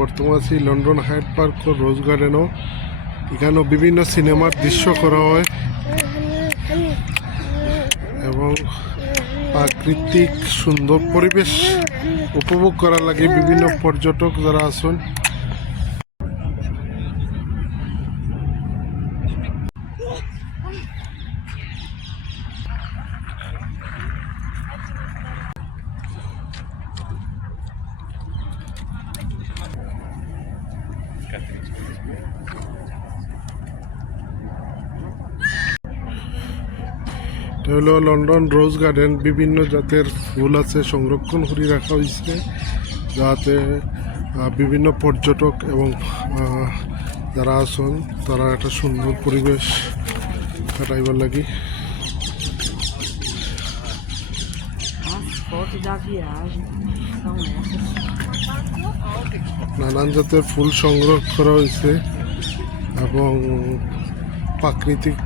বর্তমান আছি London Hyde Park rose গার্ডেনও এখানে বিভিন্ন সিনেমার দৃশ্য করা হয়। এবং প্রাকৃতিক সুন্দর পরিবেশ উপভোগ করার লাগে বিভিন্ন পর্যটক যারা আছেন। এটা হলো লন্ডন রোজ গার্ডেন বিভিন্ন জাতের ফুল আছে, সংরক্ষণ করে রাখা হয়েছে যাতে বিভিন্ন পর্যটক এবং যারা আছেন, তারা একটা সুন্দর পরিবেশ কাটাইবার লাগি viagem essas. নানান জাতের ফুল সংগ্রহ করা হয়েছে এবং প্রাকৃতিক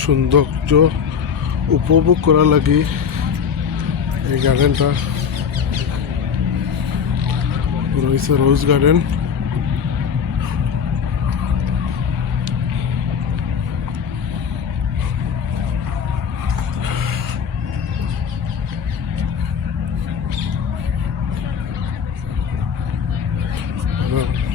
সৌন্দর্য উপভোগ করা লাগে এই গার্ডেনটা রয়েছে রোজ গার্ডেন Amen.